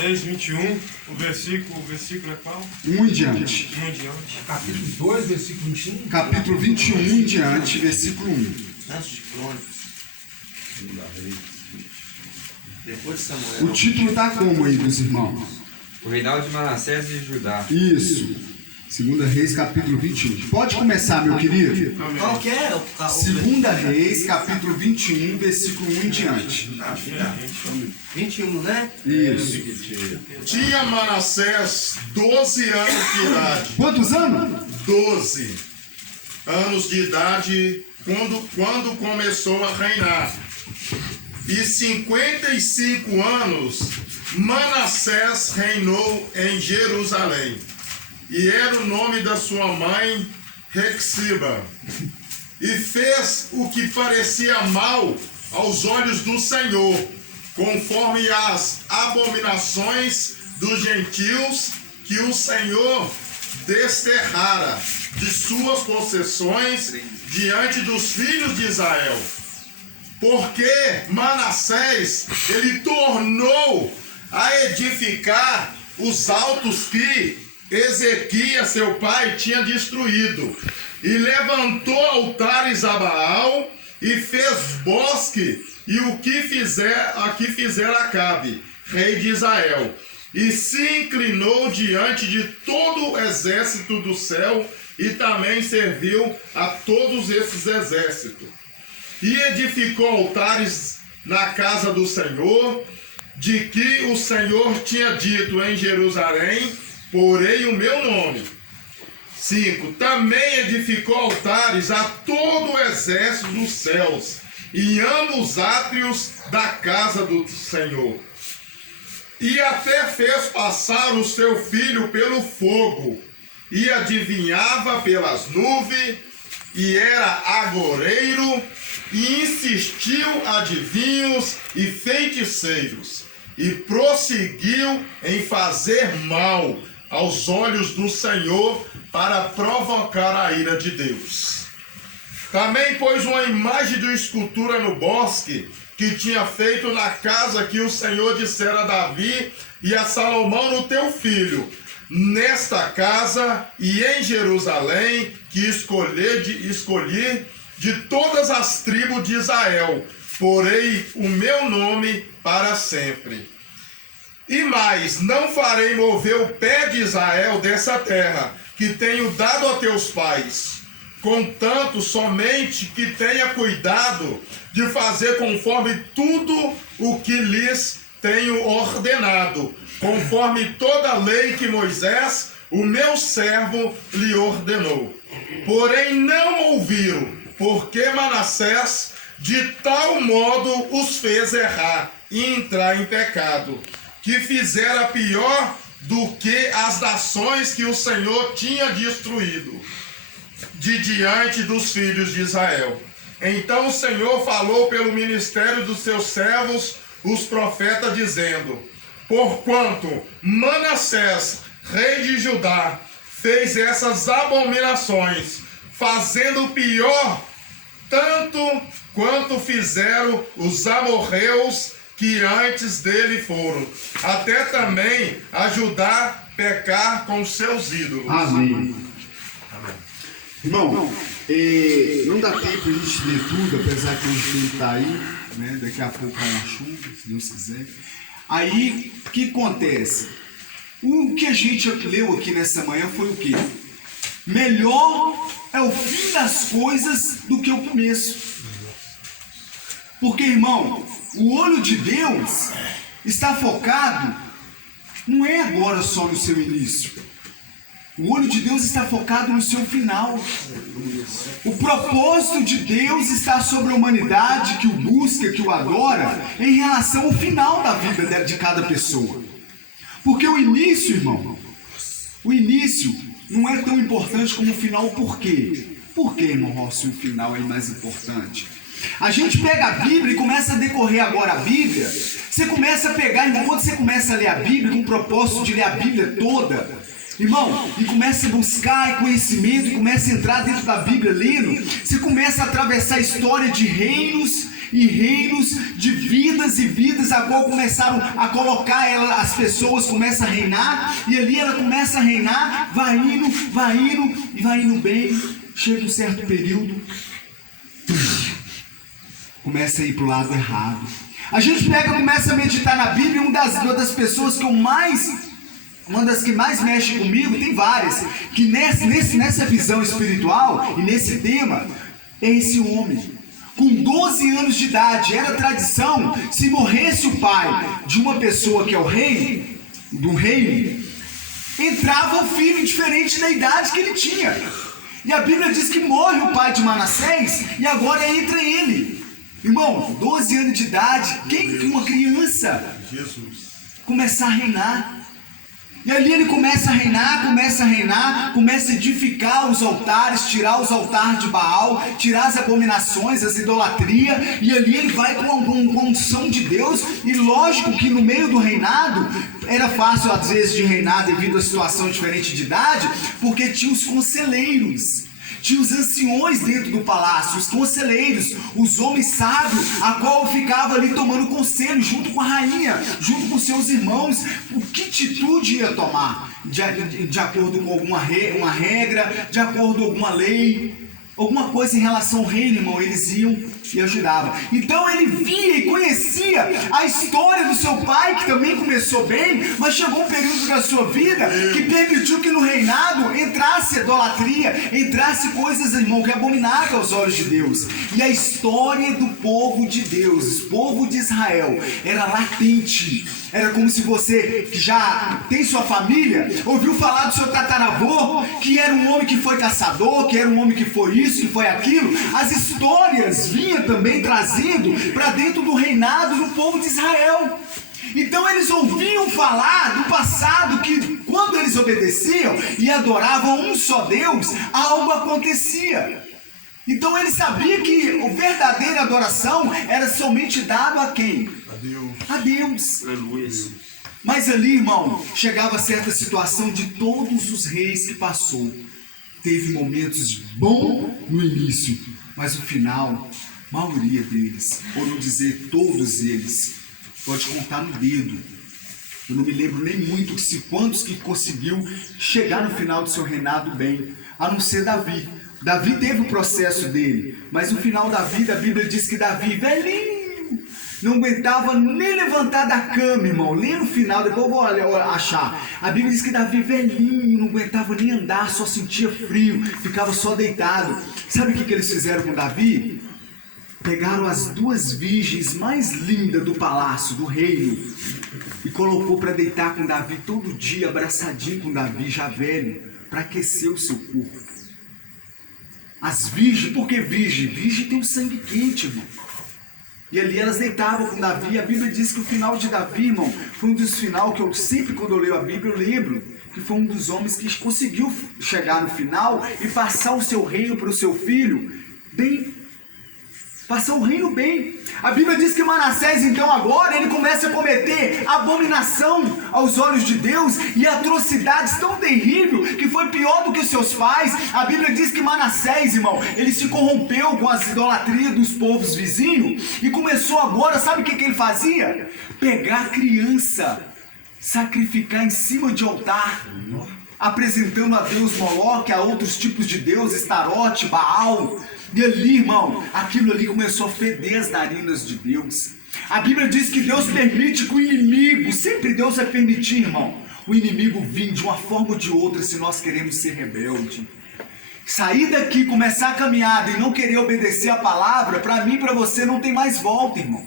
Reis 21, o versículo é qual? 1 em diante. 1 em diante. Capítulo 2, versículo 21. Capítulo 21 em diante, versículo 1. Antes de Crônicas. Depois de Samuel. O título está como aí dos irmãos? O reinado de Manassés e Judá. Isso. 2 Reis, capítulo 21. Pode começar, meu querido. Qual que é? 2 Reis, capítulo 21, versículo 1 em diante. 21, né? Isso. Tinha Manassés 12 anos de idade. Quantos anos? 12 anos de idade quando começou a reinar. E 55 anos Manassés reinou em Jerusalém. E era o nome da sua mãe Hexiba. E fez o que parecia mal aos olhos do Senhor, conforme as abominações dos gentios que o Senhor desterrara de suas possessões diante dos filhos de Israel. Porque Manassés, ele tornou a edificar os altos que Ezequias, seu pai, tinha destruído, e levantou altares a Baal, e fez bosque, e o que fizera Acabe, rei de Israel, e se inclinou diante de todo o exército do céu, e também serviu a todos esses exércitos. E edificou altares na casa do Senhor, de que o Senhor tinha dito em Jerusalém: porém o meu nome. 5. Também edificou altares a todo o exército dos céus, em ambos os átrios da casa do Senhor. E até fez passar o seu filho pelo fogo, e adivinhava pelas nuvens, e era agoreiro, e insistiu adivinhos e feiticeiros, e prosseguiu em fazer mal aos olhos do Senhor para provocar a ira de Deus. Também pôs uma imagem de escultura no bosque que tinha feito na casa que o Senhor dissera a Davi e a Salomão, no teu filho, nesta casa e em Jerusalém que escolhi de todas as tribos de Israel, porei o meu nome para sempre. E mais, não farei mover o pé de Israel dessa terra, que tenho dado a teus pais, contanto somente que tenha cuidado de fazer conforme tudo o que lhes tenho ordenado, conforme toda a lei que Moisés, o meu servo, lhe ordenou. Porém não ouviram, porque Manassés de tal modo os fez errar e entrar em pecado, que fizera pior do que as nações que o Senhor tinha destruído de diante dos filhos de Israel. Então o Senhor falou pelo ministério dos seus servos, os profetas, dizendo: porquanto Manassés, rei de Judá, fez essas abominações, fazendo pior tanto quanto fizeram os amorreus que antes dele foram, até também a Judá pecar com seus ídolos. Amém. Irmão, não dá tempo a gente ler tudo, apesar que o tempo está aí, né? Daqui a pouco vai uma chuva, se Deus quiser. Aí, o que acontece? O que a gente leu aqui nessa manhã foi o quê? Melhor é o fim das coisas do que o começo. Porque, irmão, o olho de Deus está focado, não é agora só no seu início. O olho de Deus está focado no seu final. O propósito de Deus está sobre a humanidade que o busca, que o adora, em relação ao final da vida de cada pessoa. Porque o início, irmão, o início não é tão importante como o final. Por quê? Por que, irmão Rossi, o final é mais importante? A gente pega a Bíblia e começa a decorrer agora a Bíblia. Você começa a pegar, irmão, quando você começa a ler a Bíblia, com o propósito de ler a Bíblia toda, Irmão, e começa a buscar conhecimento, e começa a entrar dentro da Bíblia lendo, você começa a atravessar a história de reinos e reinos, de vidas e vidas, a qual começaram a colocar ela, as pessoas começam a reinar, e ali ela começa a reinar, vai indo bem, chega um certo período, começa a ir para o lado errado. A gente começa a meditar na Bíblia, uma das pessoas que uma das que mais mexe comigo, tem várias, que nessa visão espiritual e nesse tema, é esse homem. Com 12 anos de idade, era tradição, se morresse o pai de uma pessoa que é o rei, do reino, entrava o filho diferente da idade que ele tinha. E a Bíblia diz que morre o pai de Manassés e agora entra ele. Irmão, 12 anos de idade, quem que uma criança começar a reinar? E ali ele começa a reinar, começa a edificar os altares, tirar os altares de Baal, tirar as abominações, as idolatrias, e ali ele vai com a unção de Deus, e lógico que no meio do reinado, era fácil às vezes de reinar devido à situação diferente de idade, porque tinha os conselheiros. Tinha os anciões dentro do palácio, os conselheiros, os homens sábios, a qual ficava ali tomando conselho junto com a rainha, junto com seus irmãos, o que atitude ia tomar, de acordo com uma regra, de acordo com alguma lei, alguma coisa em relação ao reino, irmão, eles iam e ajudavam. Então ele via e conhecia a história do seu pai, que também começou bem, mas chegou um período da sua vida que permitiu que no reinado entrasse idolatria, entrasse coisas, irmão, que abominavam aos olhos de Deus. E a história do povo de Deus, o povo de Israel, era latente. Era como se você, que já tem sua família, ouviu falar do seu tataravô, que era um homem que foi caçador, que era um homem que foi isso, que foi aquilo. As histórias vinham também trazendo para dentro do reinado do povo de Israel. Então eles ouviam falar do passado, que quando eles obedeciam e adoravam um só Deus, algo acontecia. Então ele sabia que a verdadeira adoração era somente dada a quem? A Deus. Aleluia. Mas ali, irmão, chegava certa situação de todos os reis que passou. Teve momentos bons no início, mas no final, a maioria deles, ou não dizer todos eles, pode contar no dedo. Eu não me lembro nem muito quantos que conseguiu chegar no final do seu reinado bem, a não ser Davi. Davi teve o processo dele, mas no final da vida, a Bíblia diz que Davi, velhinho, não aguentava nem levantar da cama, irmão. Lê no final, depois eu vou achar. A Bíblia diz que Davi, velhinho, não aguentava nem andar, só sentia frio, ficava só deitado. Sabe o que eles fizeram com Davi? Pegaram as duas virgens mais lindas do palácio, do reino, e colocou para deitar com Davi todo dia, abraçadinho com Davi, já velho, para aquecer o seu corpo. As virgens, por que virgem? Virgem tem um sangue quente, irmão. E ali elas deitavam com Davi. A Bíblia diz que o final de Davi, irmão, foi um dos finais que eu sempre, quando eu leio a Bíblia, eu lembro que foi um dos homens que conseguiu chegar no final e passar o seu reino para o seu filho bem. Passar o reino bem. A Bíblia diz que Manassés, então, agora, ele começa a cometer abominação aos olhos de Deus e atrocidades tão terríveis que foi pior do que seus pais. A Bíblia diz que Manassés, irmão, ele se corrompeu com as idolatrias dos povos vizinhos e começou agora, sabe o que ele fazia? Pegar a criança, sacrificar em cima de altar, apresentando a Deus Moloque, a outros tipos de deuses, Tarote, Baal. E ali, irmão, aquilo ali começou a feder as narinas de Deus. A Bíblia diz que Deus permite que o inimigo, sempre Deus vai permitir, irmão, o inimigo vir de uma forma ou de outra se nós queremos ser rebelde. Sair daqui, começar a caminhada e não querer obedecer a palavra, para mim e para você não tem mais volta, irmão.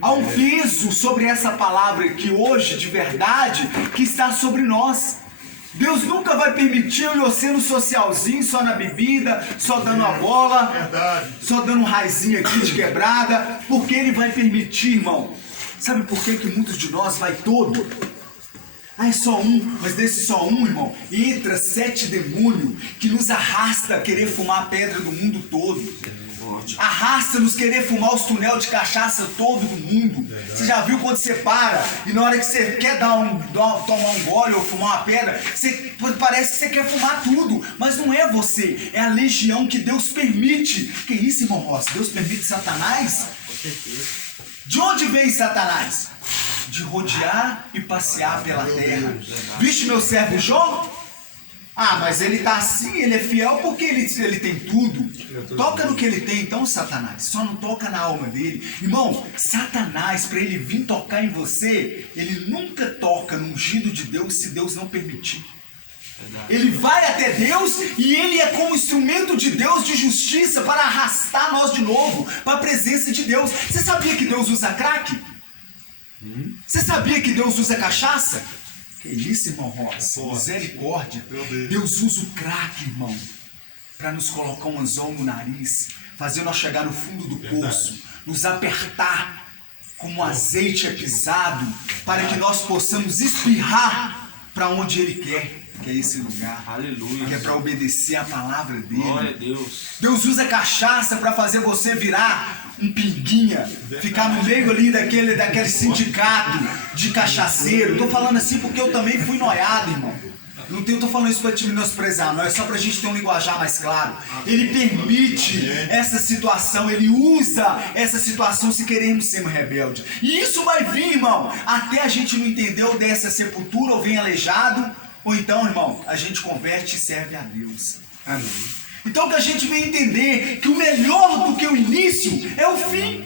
Há um peso sobre essa palavra que hoje, de verdade, que está sobre nós. Deus nunca vai permitir eu e você no socialzinho, só na bebida, só dando a bola, só dando um raizinho aqui de quebrada, porque Ele vai permitir, irmão. Sabe por que muitos de nós vai todo? Ah, é só um, mas desse só um, irmão, entra 7 demônios que nos arrasta a querer fumar a pedra do mundo todo. Arrasta-nos querer fumar os túnel de cachaça todo do mundo. Você já viu quando você para e na hora que você quer tomar um gole ou fumar uma pedra, parece que você quer fumar tudo, mas não é você, é a legião que Deus permite. Que isso, irmão Rossi? Deus permite Satanás? Com certeza. De onde vem Satanás? De rodear e passear pela terra. Viste meu servo Jó? Ah, mas ele tá assim, ele é fiel porque ele tem tudo. Toca no que ele tem então, Satanás. Só não toca na alma dele. Irmão, Satanás, para ele vir tocar em você, ele nunca toca no ungido de Deus se Deus não permitir. Ele vai até Deus e ele é como instrumento de Deus de justiça para arrastar nós de novo para a presença de Deus. Você sabia que Deus usa crack? Você sabia que Deus usa cachaça? Que isso, irmão Ross? Misericórdia. Deus usa o crack, irmão, para nos colocar um anzol no nariz, fazer nós chegar no fundo do poço, nos apertar como o azeite é pisado, para que nós possamos espirrar para onde Ele quer, que é esse lugar. Aleluia. Que é para obedecer a palavra dele. Glória a Deus. Deus usa cachaça para fazer você virar um pinguinha, ficar no meio ali daquele sindicato de cachaceiro. Tô falando assim porque eu também fui noiado, irmão. Não tô falando isso para te menosprezar, não. É só pra gente ter um linguajar mais claro. Ele permite essa situação, ele usa essa situação se queremos ser rebelde. E isso vai vir, irmão, até a gente não entender ou dessa sepultura ou vem aleijado, ou então, irmão, a gente converte e serve a Deus. Amém. Então que a gente vem entender que o melhor do que o início é o fim.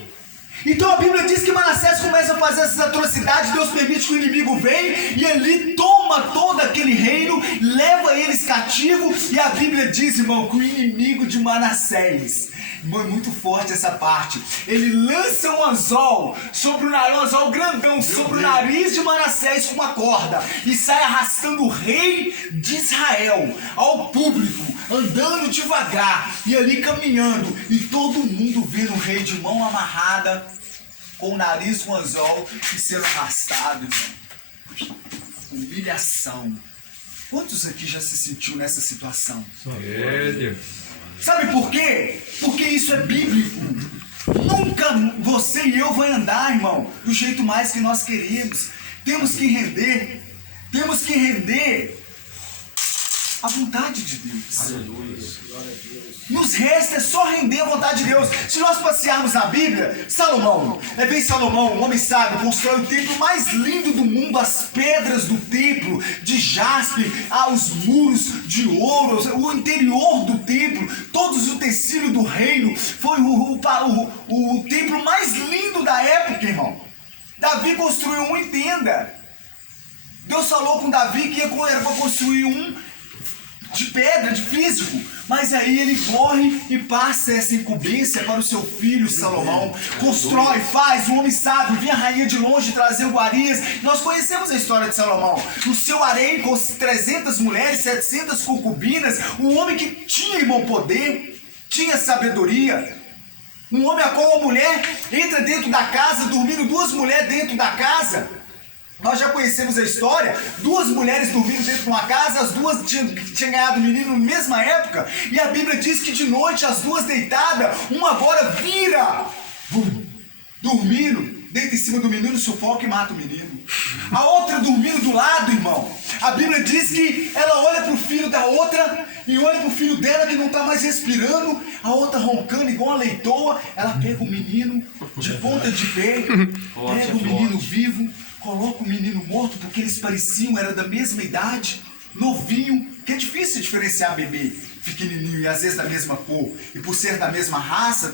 Então a Bíblia diz que Manassés começa a fazer essas atrocidades, Deus permite que o inimigo venha e ele toma todo aquele reino, leva eles cativos, e a Bíblia diz, irmão, que o inimigo de Manassés, irmão, é muito forte essa parte, ele lança um anzol sobre um anzol grandão sobre o nariz de Manassés com uma corda e sai arrastando o rei de Israel ao público, andando devagar e ali caminhando, e todo mundo vendo o rei de mão amarrada, com o nariz com anzol e sendo arrastado, irmão. Humilhação. Quantos aqui já se sentiu nessa situação? Sabe por quê? Porque isso é bíblico. Nunca você e eu vai andar, irmão, do jeito mais que nós queríamos. Temos que render a vontade de Deus. Aleluia. Nos resta é só render a vontade de Deus. Se nós passearmos na Bíblia, Salomão, um homem sábio, constrói o templo mais lindo do mundo, as pedras do templo, de jaspe, os muros de ouro, o interior do templo, todos os utensílios do reino, foi o templo mais lindo da época, irmão. Davi construiu um, entenda. Deus falou com Davi que era para construir um de pedra, de físico, mas aí ele corre e passa essa incumbência para o seu filho Salomão, constrói, faz, o homem sábio, vinha a rainha de longe trazer iguarias. Nós conhecemos a história de Salomão, no seu harém com 300 mulheres, 700 concubinas, um homem que tinha, irmão, poder, tinha sabedoria, um homem a qual a mulher entra dentro da casa, dormindo 2 mulheres dentro da casa. Nós já conhecemos a história, 2 mulheres dormindo dentro de uma casa, as 2 tinham ganhado o menino na mesma época, e a Bíblia diz que de noite as 2 deitadas, uma agora vira, dormindo, deita em cima do menino, sufoca e mata o menino. A outra dormindo do lado, irmão. A Bíblia diz que ela olha para o filho da outra e olha para o filho dela que não está mais respirando, a outra roncando igual uma leitoa. Ela pega o menino de ponta de pé, pega o menino vivo, coloca o menino morto, porque eles pareciam, era da mesma idade, novinho, que é difícil diferenciar bebê pequenininho e às vezes da mesma cor, e por ser da mesma raça,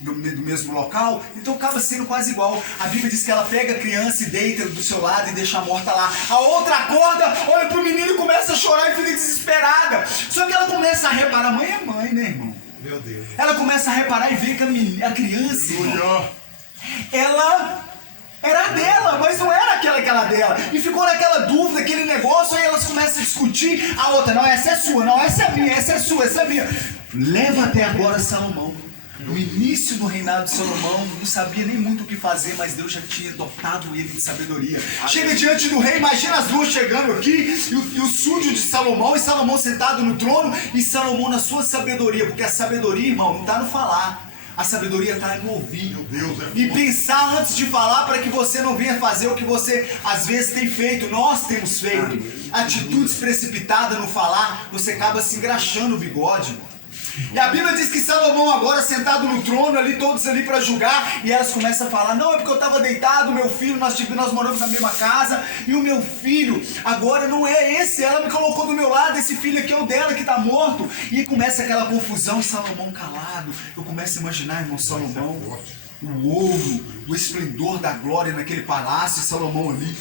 do mesmo local, então acaba sendo quase igual. A Bíblia diz que ela pega a criança e deita do seu lado e deixa morta lá. A outra acorda, olha pro menino e começa a chorar e fica desesperada. Só que ela começa a reparar, mãe é mãe, né, irmão? Meu Deus. Ela começa a reparar e vê que a criança, irmão, ela era dela, mas não era aquela dela. E ficou naquela dúvida, aquele negócio, aí elas começam a discutir. A outra, não, essa é sua, não, essa é minha, essa é sua, essa é minha. Leva até agora Salomão. No início do reinado de Salomão, não sabia nem muito o que fazer, mas Deus já tinha dotado ele de sabedoria. Chega diante do rei, imagina as duas chegando aqui, e o súdio de Salomão, e Salomão sentado no trono, e Salomão na sua sabedoria, porque a sabedoria, irmão, não está no falar. A sabedoria está no ouvir. E pensar antes de falar, para que você não venha fazer o que você às vezes tem feito. Nós temos feito atitudes precipitadas no falar, você acaba se engraxando o bigode. E a Bíblia diz que Salomão agora sentado no trono ali, todos ali para julgar, e elas começam a falar: não, é porque eu estava deitado, meu filho, nós moramos na mesma casa, e o meu filho agora não é esse, ela me colocou do meu lado, esse filho aqui é o dela que está morto. E começa aquela confusão, e Salomão calado. Eu começo a imaginar, irmão, Salomão, o ouro, o esplendor da glória naquele palácio, e Salomão ali.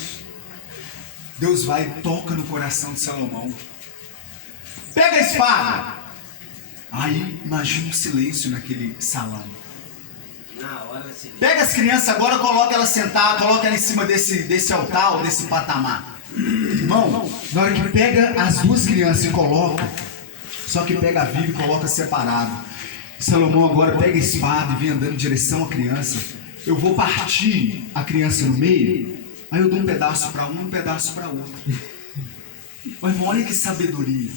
Deus vai e toca no coração de Salomão: pega a espada. Aí, imagina um silêncio naquele salão. Na hora assim. Pega as crianças agora, coloca elas sentadas, coloca elas em cima desse altar, desse patamar. Irmão, na hora que pega as duas crianças e coloca, só que pega a Bíblia e coloca separado. Salomão agora pega a espada e vem andando em direção à criança. Eu vou partir a criança no meio, aí eu dou um pedaço para um pedaço para outro. Mas irmão, olha que sabedoria.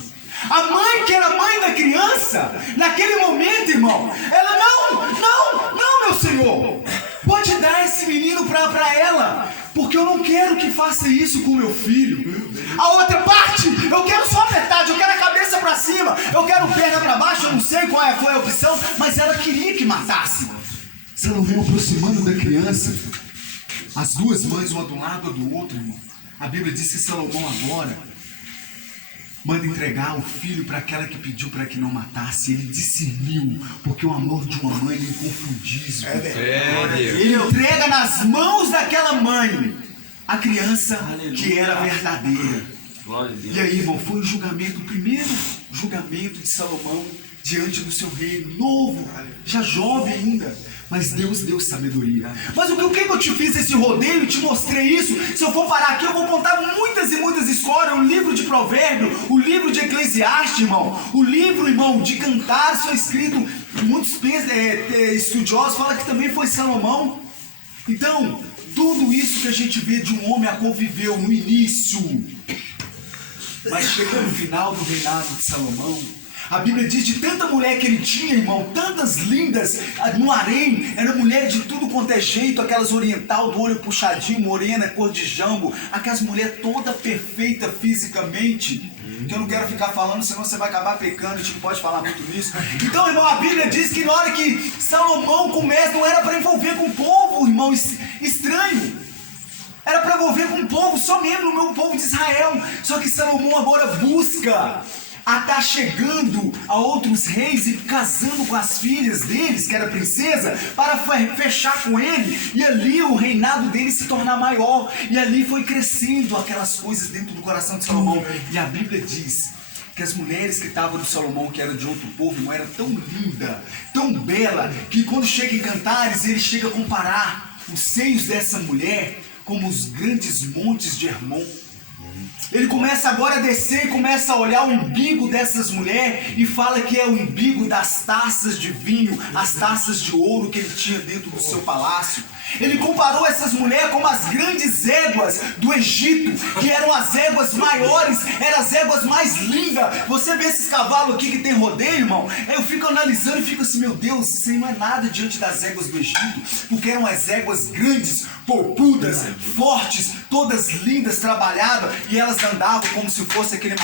A mãe, que era mãe da criança, naquele momento, irmão, ela: não, meu senhor, pode dar esse menino para ela, porque eu não quero que faça isso com meu filho. A outra parte, eu quero só a metade, eu quero a cabeça para cima, eu quero perna para baixo, eu não sei qual foi a opção, mas ela queria que matasse. Salomão aproximando da criança, as duas mães, uma do lado, ou do outro, irmão. A Bíblia diz que Salomão agora manda entregar o filho para aquela que pediu para que não matasse. Ele discerniu, porque o amor de uma mãe é inconfundível. Ele entrega nas mãos daquela mãe a criança que era verdadeira. E aí, irmão, foi o julgamento, o primeiro julgamento de Salomão diante do seu reino, novo, já jovem ainda. Mas Deus deu sabedoria. Mas o que eu te fiz esse rodeio e te mostrei isso? Se eu for parar aqui, eu vou contar muitas e muitas histórias. O livro de Provérbios, o livro de Eclesiastes, irmão, o livro, irmão, de Cantares foi escrito. Muitos estudiosos falam que também foi Salomão. Então, tudo isso que a gente vê de um homem a conviveu no início, mas chega no final do reinado de Salomão. A Bíblia diz de tanta mulher que ele tinha, irmão, tantas lindas, no harém, era mulher de tudo quanto é jeito, aquelas oriental, do olho puxadinho, morena, cor de jambo, aquelas mulheres toda perfeita fisicamente, que eu não quero ficar falando, senão você vai acabar pecando, a gente não pode falar muito nisso. Então, irmão, a Bíblia diz que na hora que Salomão começa, não era para envolver com o povo, irmão, estranho. Era para envolver com o povo, só mesmo o meu povo de Israel. Só que Salomão agora busca a estar chegando a outros reis e casando com as filhas deles, que era princesa, para fechar com ele, e ali o reinado dele se tornar maior, e ali foi crescendo aquelas coisas dentro do coração de Salomão. E a Bíblia diz que as mulheres que estavam do Salomão, que eram de outro povo, não era tão linda, tão bela, que quando chega em Cantares, ele chega a comparar os seios dessa mulher como os grandes montes de Hermon. Ele começa agora a descer e começa a olhar o umbigo dessas mulheres e fala que é o umbigo das taças de vinho, as taças de ouro que ele tinha dentro do seu palácio. Ele comparou essas mulheres como as grandes éguas do Egito, que eram as éguas maiores, eram as éguas mais lindas. Você vê esses cavalos aqui que tem rodeio, irmão? Eu fico analisando e fico assim: meu Deus, isso aí não é nada diante das éguas do Egito, porque eram as éguas grandes, polpudas, fortes, todas lindas, trabalhadas, e elas andavam como se fosse aquele